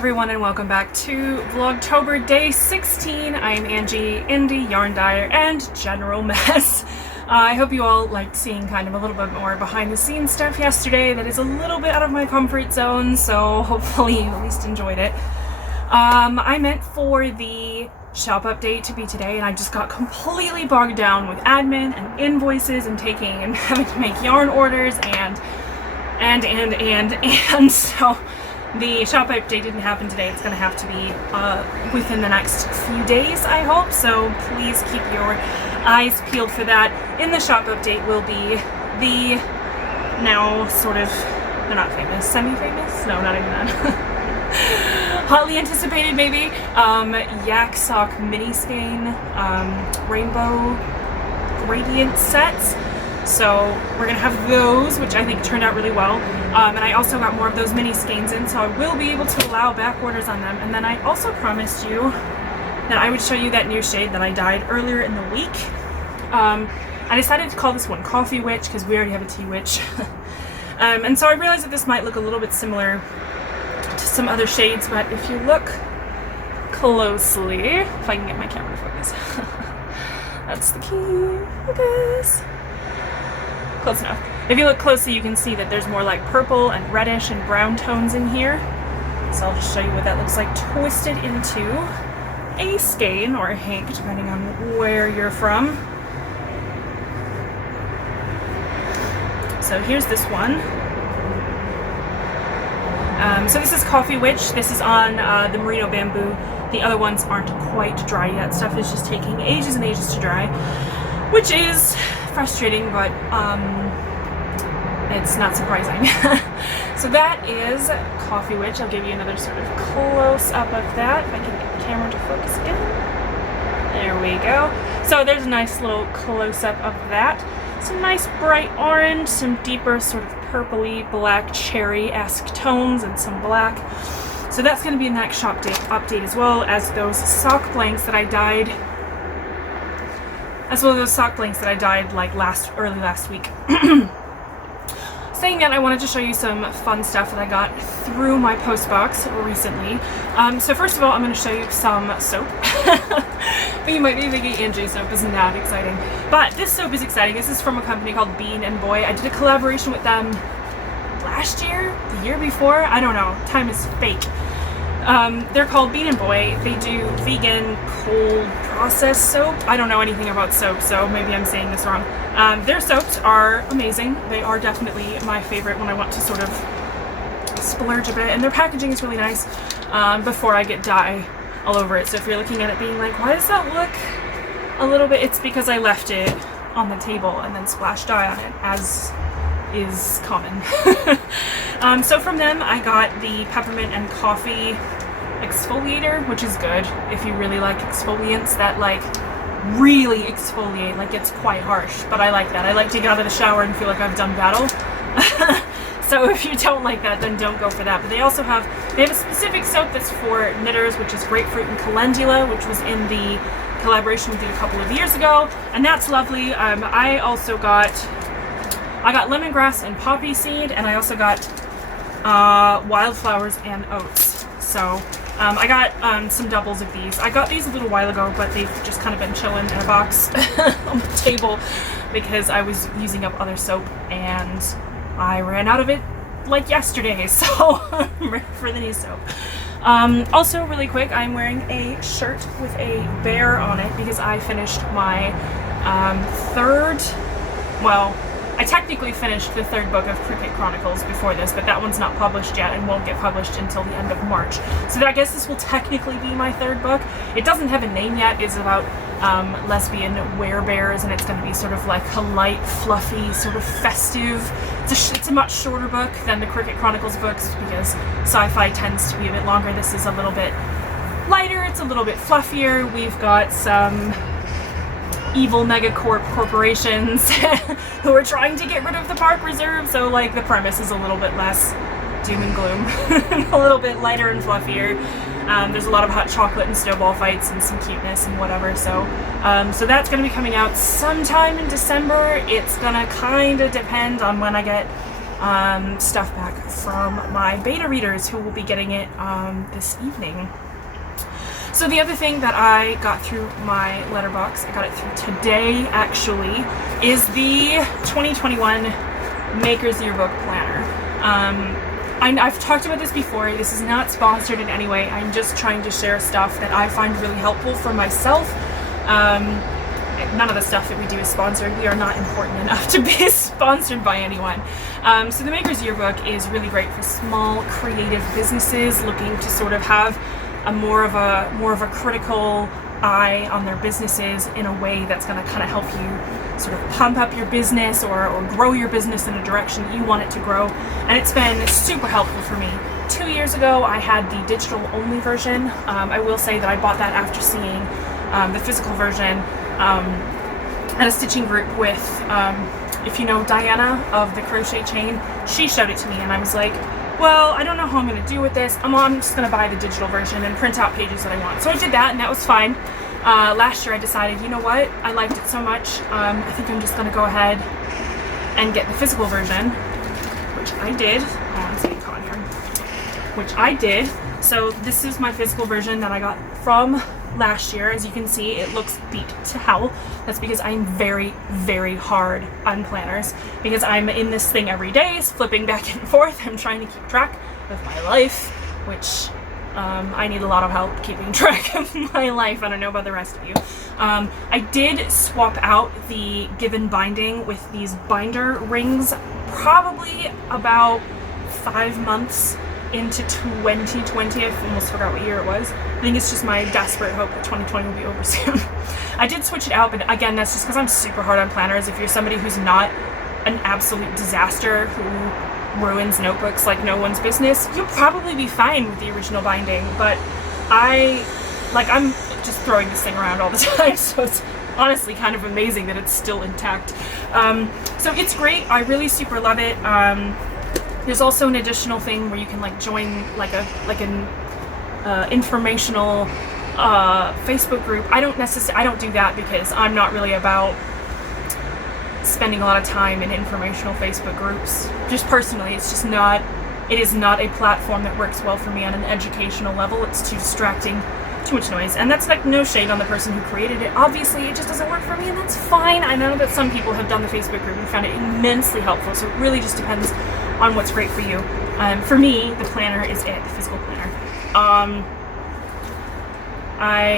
everyone and welcome back to Vlogtober Day 16. I'm Angie, Indie, Yarn Dyer, and General Mess. I hope you all liked seeing kind of a little bit more behind the scenes stuff yesterday that is a little bit out of my comfort zone, so hopefully you at least enjoyed it. I meant for the shop update to be today, and I just got completely bogged down with admin and invoices and having to make yarn orders and so the shop update didn't happen today. It's going to have to be within the next few days, I hope, so please keep your eyes peeled for that. In the shop update will be the now sort of, they're not famous, semi-famous? No, not even that. Hotly anticipated, maybe, Yak Sock mini skein rainbow gradient sets. So we're gonna have those, which I think turned out really well. And I also got more of those mini skeins in, so I will be able to allow back orders on them. And then I also promised you that I would show you that new shade that I dyed earlier in the week. I decided to call this one Coffee Witch because we already have a Tea Witch. And so I realized that this might look a little bit similar to some other shades, but if you look closely, if I can get my camera to focus, that's the key, focus. Close enough. If you look closely, you can see that there's more like purple and reddish and brown tones in here. So I'll just show you what that looks like twisted into a skein or a hank, depending on where you're from. So here's this one. So this is Coffee Witch. This is on the merino bamboo. The other ones aren't quite dry yet. Stuff is just taking ages and ages to dry, which is frustrating, but it's not surprising. So that is Coffee Witch. I'll give you another sort of close up of that, if I can get the camera to focus again. There we go. So there's a nice little close up of that. Some nice bright orange, some deeper sort of purpley black cherry-esque tones, and some black. So that's going to be in that shop update, as well as those sock blanks that I dyed. Like early last week. Saying that, I wanted to show you some fun stuff that I got through my post box recently. So first of all, I'm going to show you some soap. But you might be thinking, Angie, soap isn't that exciting. But this soap is exciting. This is from a company called Bean & Boy. I did a collaboration with them last year? The year before? I don't know. Time is fake. They're called Bean & Boy. They do vegan, cold processed soap. I don't know anything about soap, so maybe I'm saying this wrong. Their soaps are amazing. They are definitely my favorite when I want to sort of splurge a bit, and their packaging is really nice before I get dye all over it. So if you're looking at it being like, why does that look a little bit, it's because I left it on the table and then splashed dye on it, as is common. So from them I got the peppermint and coffee exfoliator, which is good if you really like exfoliants that like really exfoliate, like it's quite harsh, but I like that. I like to get out of the shower and feel like I've done battle. So if you don't like that, then don't go for that. But they have a specific soap that's for knitters, which is grapefruit and calendula, which was in the collaboration we did a couple of years ago, and that's lovely. I got lemongrass and poppy seed, and I also got wildflowers and oats. So I got some doubles of these. I got these a little while ago, but they've just kind of been chilling in a box on the table because I was using up other soap and I ran out of it like yesterday, so I'm ready for the new soap. Also, really quick, I'm wearing a shirt with a bear on it because I finished my I technically finished the third book of Cricket Chronicles before this, but that one's not published yet and won't get published until the end of March. So I guess this will technically be my third book. It doesn't have a name yet. It's about lesbian werebears, and it's going to be sort of like a light, fluffy, sort of festive. It's a much shorter book than the Cricket Chronicles books because sci-fi tends to be a bit longer. This is a little bit lighter. It's a little bit fluffier. We've got some evil megacorp corporations who are trying to get rid of the park reserve, so like the premise is a little bit less doom and gloom. A little bit lighter and fluffier. There's a lot of hot chocolate and snowball fights and some cuteness and whatever, so that's going to be coming out sometime in December. It's gonna kind of depend on when I get stuff back from my beta readers who will be getting it this evening. So the other thing that I got through my letterbox, I got it through today actually, is the 2021 Maker's Yearbook Planner. I've talked about this before. This is not sponsored in any way. I'm just trying to share stuff that I find really helpful for myself. None of the stuff that we do is sponsored. We are not important enough to be sponsored by anyone. So the Maker's Yearbook is really great for small creative businesses looking to sort of have a more of a critical eye on their businesses in a way that's going to kind of help you sort of pump up your business or grow your business in a direction that you want it to grow. And it's been super helpful for me. 2 years ago I had the digital only version. I will say that I bought that after seeing the physical version at a stitching group with, if you know Diana of the Crochet Chain. She showed it to me and I was like, well, I don't know how I'm going to do with this. I'm just going to buy the digital version and print out pages that I want. So I did that and that was fine. Last year I decided, you know what, I liked it so much, I think I'm just going to go ahead and get the physical version, which I did. Which I did. So this is my physical version that I got from last year. As you can see, it looks beat to hell. That's because I'm very, very hard on planners, because I'm in this thing every day, flipping back and forth. I'm trying to keep track of my life, which I need a lot of help keeping track of my life. I don't know about the rest of you. I did swap out the given binding with these binder rings probably about 5 months into 2020. I almost forgot what year it was. I think it's just my desperate hope that 2020 will be over soon. I did switch it out, but again, that's just because I'm super hard on planners. If you're somebody who's not an absolute disaster who ruins notebooks like no one's business, you'll probably be fine with the original binding. But I'm just throwing this thing around all the time, so it's honestly kind of amazing that it's still intact. So it's great. I really super love it. There's also an additional thing where you can like join like an informational Facebook group. I don't do that because I'm not really about spending a lot of time in informational Facebook groups. Just personally, it is not a platform that works well for me on an educational level. It's too distracting, too much noise. And that's like no shade on the person who created it. Obviously, it just doesn't work for me, and that's fine. I know that some people have done the Facebook group and found it immensely helpful, so it really just depends on what's great for you. For me, the planner is it, the physical planner.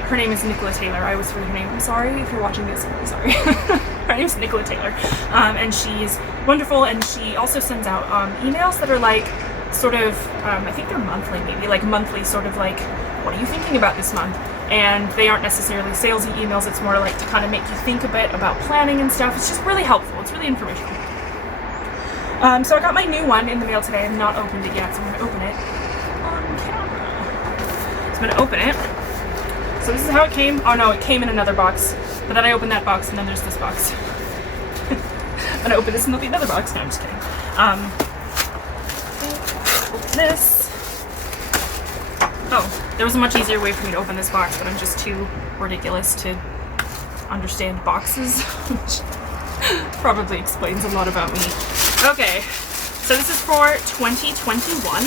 Her name is Nicola Taylor. I always forget her name. I'm sorry if you're watching this. I'm really sorry. Her name is Nicola Taylor. And she's wonderful, and she also sends out emails that are like sort of, I think they're monthly maybe, like monthly sort of like, what are you thinking about this month? And they aren't necessarily salesy emails. It's more like to kind of make you think a bit about planning and stuff. It's just really helpful. It's really informational. So I got my new one in the mail today. I've not opened it yet, so I'm going to open it on camera. So I'm going to open it. So this is how it came. Oh no, it came in another box. But then I opened that box, and then there's this box. I'm going to open this, and there'll be another box. No, I'm just kidding. Open this. Oh, there was a much easier way for me to open this box, but I'm just too ridiculous to understand boxes, which probably explains a lot about me. Okay, so this is for 2021,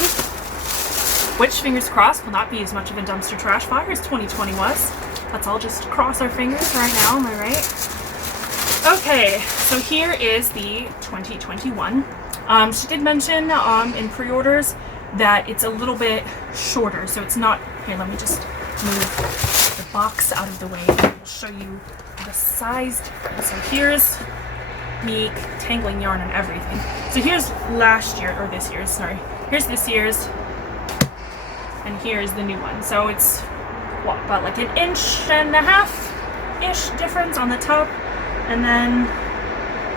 which, fingers crossed, will not be as much of a dumpster trash fire as 2020 was. Let's all just cross our fingers right now, am I right? Okay, so here is the 2021. She did mention in pre-orders that it's a little bit shorter, so it's not... Here, let me just move the box out of the way and I'll show you the size difference. So here's me tangling yarn and everything. So here's here's this year's, and here's the new one. So it's what, about like 1.5 inches-ish difference on the top, and then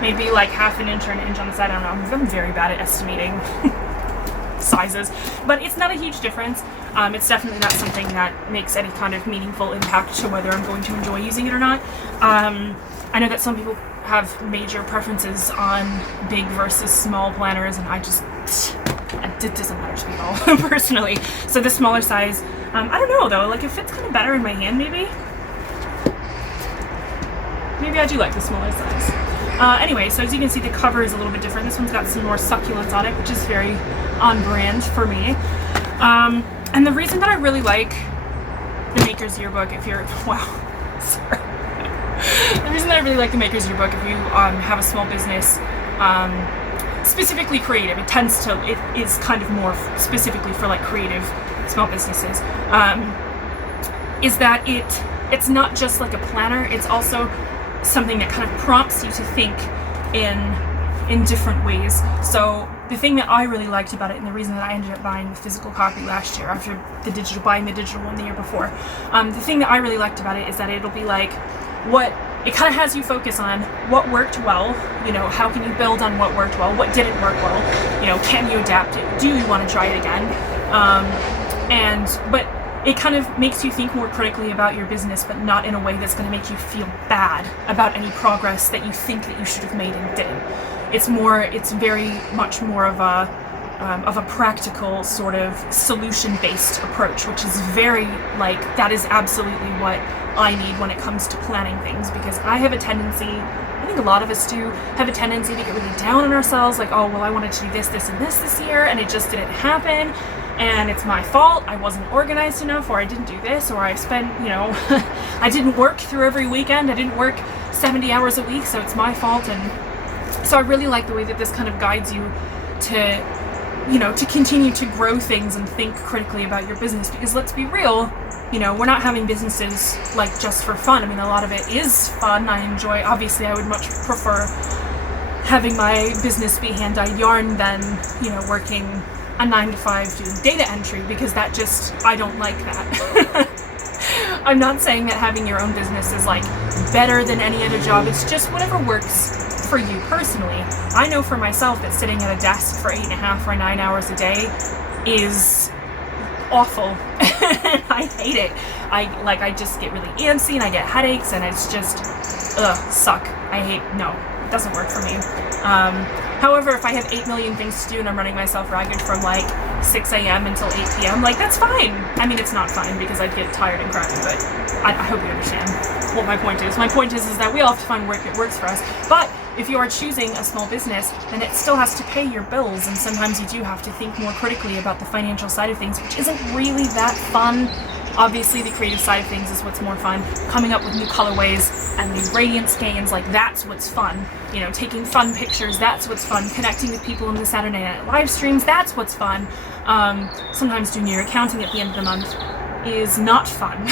maybe like 1/2 inch or 1 inch on the side. I don't know, I'm very bad at estimating sizes, but it's not a huge difference. It's definitely not something that makes any kind of meaningful impact to whether I'm going to enjoy using it or not. I know that some people have major preferences on big versus small planners, and it doesn't matter to me at all, personally. So the smaller size, I don't know though, like it fits kind of better in my hand maybe. Maybe I do like the smaller size. Anyway, so as you can see, the cover is a little bit different. This one's got some more succulents on it, which is very on brand for me. And the reason that I really like the Maker's Yearbook, if you're, wow, sorry. The reason that I really like the Maker's Yearbook, if you have a small business, specifically creative, it is kind of more specifically for like creative small businesses, is that it's not just like a planner, it's also something that kind of prompts you to think in different ways. So the thing that I really liked about it, and the reason that I ended up buying the physical copy last year after buying the digital one the year before, the thing that I really liked about it is that it'll be like, it kind of has you focus on what worked well, you know, how can you build on what worked well, what didn't work well, you know, can you adapt it, do you want to try it again, but it kind of makes you think more critically about your business, but not in a way that's going to make you feel bad about any progress that you think that you should have made and didn't. It's very much more of a practical sort of solution-based approach, which is very, like, that is absolutely what I need when it comes to planning things, because I have a tendency, I think a lot of us do, have a tendency to get really down on ourselves, like, oh, well, I wanted to do this, and this year, and it just didn't happen, and it's my fault, I wasn't organized enough, or I didn't do this, or I spent, you know, I didn't work through every weekend, I didn't work 70 hours a week, so it's my fault. And so I really like the way that this kind of guides you to, you know, to continue to grow things and think critically about your business, because let's be real, you know, we're not having businesses like just for fun. I mean, a lot of it is fun. I enjoy, obviously I would much prefer having my business be hand-dyed yarn than, you know, working a 9-to-5 doing data entry, because that just, I don't like that. I'm not saying that having your own business is like better than any other job. It's just whatever works for you personally. I know for myself that sitting at a desk for 8.5 or 9 hours a day is awful. I hate it. I just get really antsy and I get headaches, and it's just, suck. No, it doesn't work for me. However, if I have 8 million things to do and I'm running myself ragged from like 6 a.m. until 8 p.m., like, that's fine. I mean, it's not fine because I'd get tired and crappy, but I hope you understand what my point is. My point is that we all have to find work that works for us. But if you are choosing a small business, then it still has to pay your bills, and sometimes you do have to think more critically about the financial side of things, which isn't really that fun. Obviously, the creative side of things is what's more fun. Coming up with new colorways and new radiance gains, like, that's what's fun. You know, taking fun pictures, that's what's fun. Connecting with people in the Saturday night live streams, that's what's fun. Sometimes doing your accounting at the end of the month is not fun.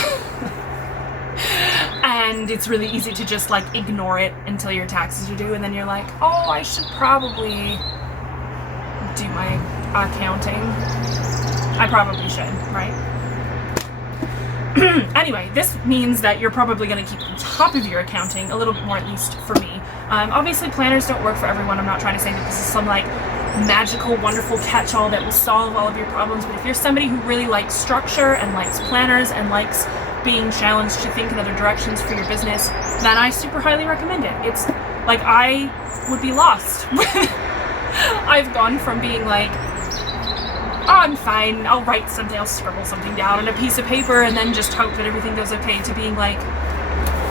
And it's really easy to just, like, ignore it until your taxes are due, and then you're like, oh, I should probably do my accounting. I probably should, right? Anyway, this means that you're probably going to keep on top of your accounting a little bit more, at least for me. Obviously, planners don't work for everyone. I'm not trying to say that this is some, like, magical, wonderful catch-all that will solve all of your problems, but if you're somebody who really likes structure and likes planners and likes being challenged to think in other directions for your business, then I super highly recommend it. It's like, I would be lost. I've gone from being like, oh, I'm fine, I'll write something, I'll scribble something down on a piece of paper and then just hope that everything goes okay, to being like,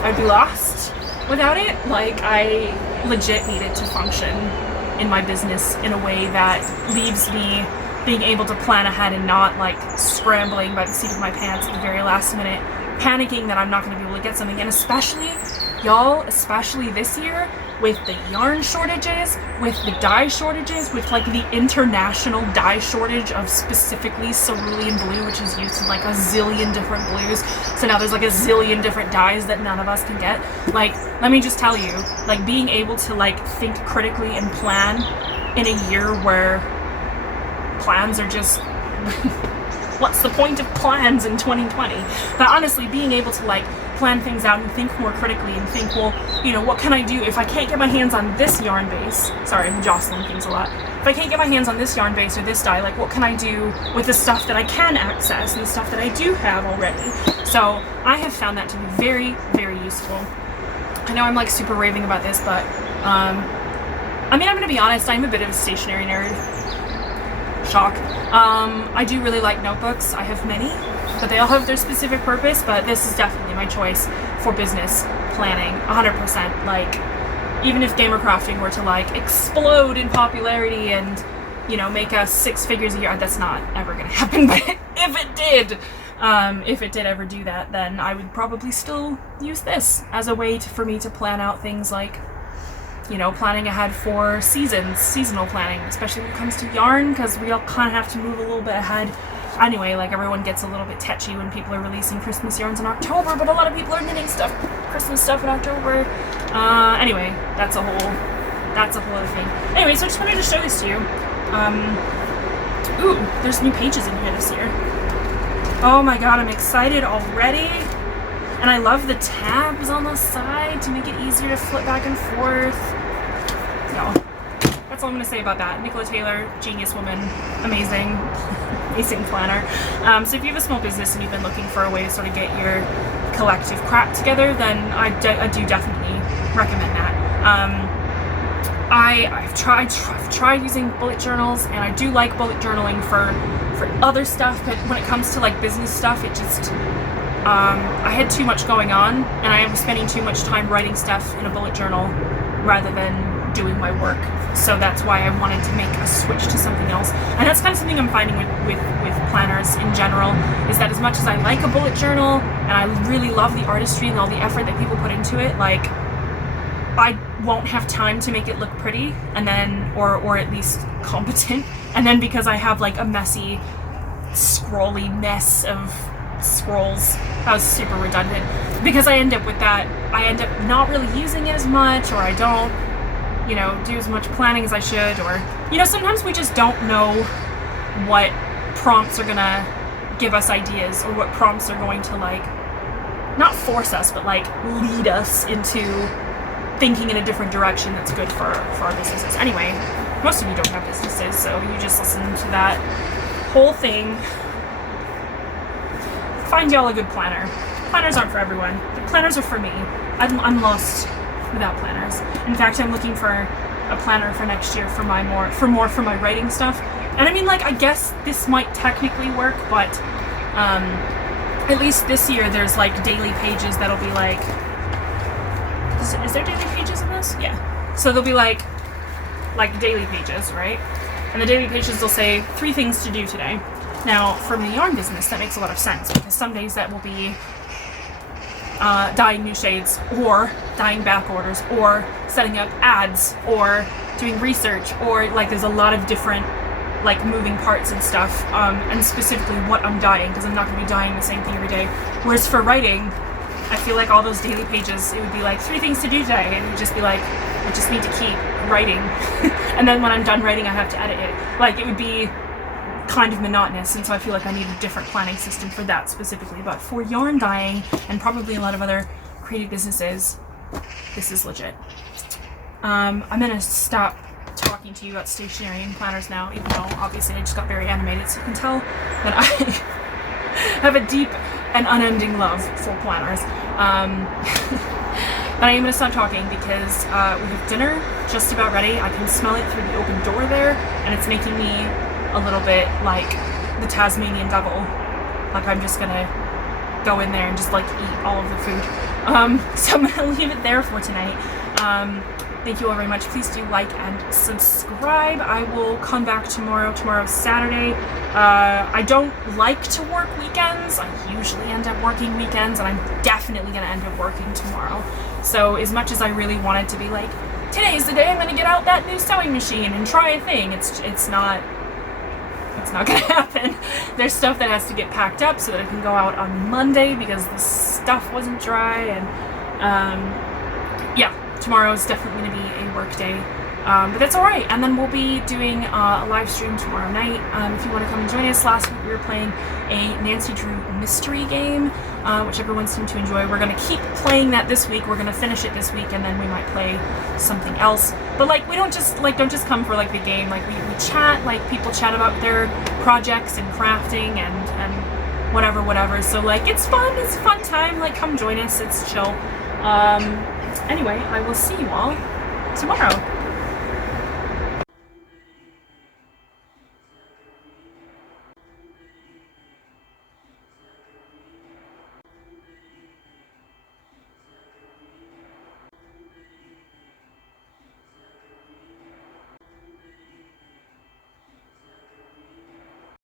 I'd be lost without it. Like, I legit need it to function in my business in a way that leaves me being able to plan ahead and not, like, scrambling by the seat of my pants at the very last minute, panicking that I'm not going to be able to get something. And especially, y'all, especially this year, with the yarn shortages, with the dye shortages, with, like, the international dye shortage of specifically cerulean blue, which is used in, like, a zillion different blues. So now there's, like, a zillion different dyes that none of us can get. Like, let me just tell you, like, being able to, like, think critically and plan in a year where plans are just what's the point of plans in 2020? But honestly, being able to, like, plan things out and think more critically and think, well, you know, what can I do if I can't get my hands on this yarn base? Sorry, I'm jostling things a lot. If I can't get my hands on this yarn base or this dye, like, what can I do with the stuff that I can access and the stuff that I do have already? So I have found that to be very, very useful. I know I'm, like, super raving about this, but I mean, I'm gonna be honest, I'm a bit of a stationery nerd. Shock. I do really like notebooks. I have many, but they all have their specific purpose, but this is definitely my choice for business planning, 100%. Like, even if gamer crafting were to like explode in popularity and, you know, make us 6 figures a year, that's not ever gonna happen, but if it did ever do that, then I would probably still use this as a way for me to plan out things like, you know, planning ahead for seasonal planning, especially when it comes to yarn, because we all kind of have to move a little bit ahead. Anyway, like everyone gets a little bit tetchy when people are releasing Christmas yarns in October, but a lot of people are knitting Christmas stuff in October. Anyway, that's a whole other thing. Anyway, so I just wanted to show this to you. Ooh, there's new pages in here this year. Oh my god, I'm excited already. And I love the tabs on the side to make it easier to flip back and forth. No, that's all I'm gonna say about that. Nicola Taylor, genius woman, amazing, amazing planner. So if you have a small business and you've been looking for a way to sort of get your collective crap together, then I do definitely recommend that. I've tried using bullet journals, and I do like bullet journaling for other stuff, but when it comes to like business stuff, it just I had too much going on, and I was spending too much time writing stuff in a bullet journal rather than doing my work. So that's why I wanted to make a switch to something else. And that's kind of something I'm finding with planners in general, is that as much as I like a bullet journal and I really love the artistry and all the effort that people put into it, like I won't have time to make it look pretty, and then or at least competent, and then because I have like a messy scrolly mess of scrolls, that was super redundant, because I end up with that, I end up not really using it as much, or I don't, you know, do as much planning as I should, or, you know, sometimes we just don't know what prompts are gonna give us ideas, or what prompts are going to like, not force us, but like lead us into thinking in a different direction that's good for our businesses. Anyway, most of you don't have businesses, so you just listen to that whole thing. Find y'all a good planner. Planners aren't for everyone. The planners are for me. I'm lost without planners. In fact, I'm looking for a planner for next year for my writing stuff. And I mean, like, I guess this might technically work, but at least this year there's like daily pages that'll be like, is there daily pages in this? Yeah. So they'll be like daily pages, right? And the daily pages will say 3 things to do today. Now, from the yarn business, that makes a lot of sense, because some days that will be dyeing new shades, or dyeing back orders, or setting up ads, or doing research, or like there's a lot of different like moving parts and stuff, and specifically what I'm dyeing, because I'm not going to be dyeing the same thing every day. Whereas for writing, I feel like all those daily pages, it would be like 3 things to do today, and it would just be like, I just need to keep writing, and then when I'm done writing, I have to edit it. Like, it would be kind of monotonous, and so I feel like I need a different planning system for that specifically. But for yarn dyeing, and probably a lot of other creative businesses, this is legit. I'm gonna stop talking to you about stationery and planners now, even though obviously I just got very animated, so you can tell that I have a deep and unending love for planners. But I am going to stop talking because we have dinner just about ready. I can smell it through the open door there, and it's making me a little bit like the Tasmanian devil. Like I'm just going to go in there and just like eat all of the food. So I'm going to leave it there for tonight. Thank you all very much. Please do like and subscribe. I will come back tomorrow. Tomorrow's Saturday. I don't like to work weekends. I usually end up working weekends, and I'm definitely going to end up working tomorrow. So as much as I really wanted to be like, today's the day I'm going to get out that new sewing machine and try a thing, it's not going to happen. There's stuff that has to get packed up so that it can go out on Monday because the stuff wasn't dry, and yeah. Tomorrow is definitely going to be a work day, but that's alright. And then we'll be doing a live stream tomorrow night. If you want to come and join us, last week we were playing a Nancy Drew mystery game, which everyone seemed to enjoy. We're going to keep playing that this week. We're going to finish it this week, and then we might play something else. But like, we don't just come for like the game. Like we chat, like people chat about their projects and crafting and whatever. So like, it's fun. It's a fun time. Like, come join us. It's chill. Anyway, I will see you all tomorrow.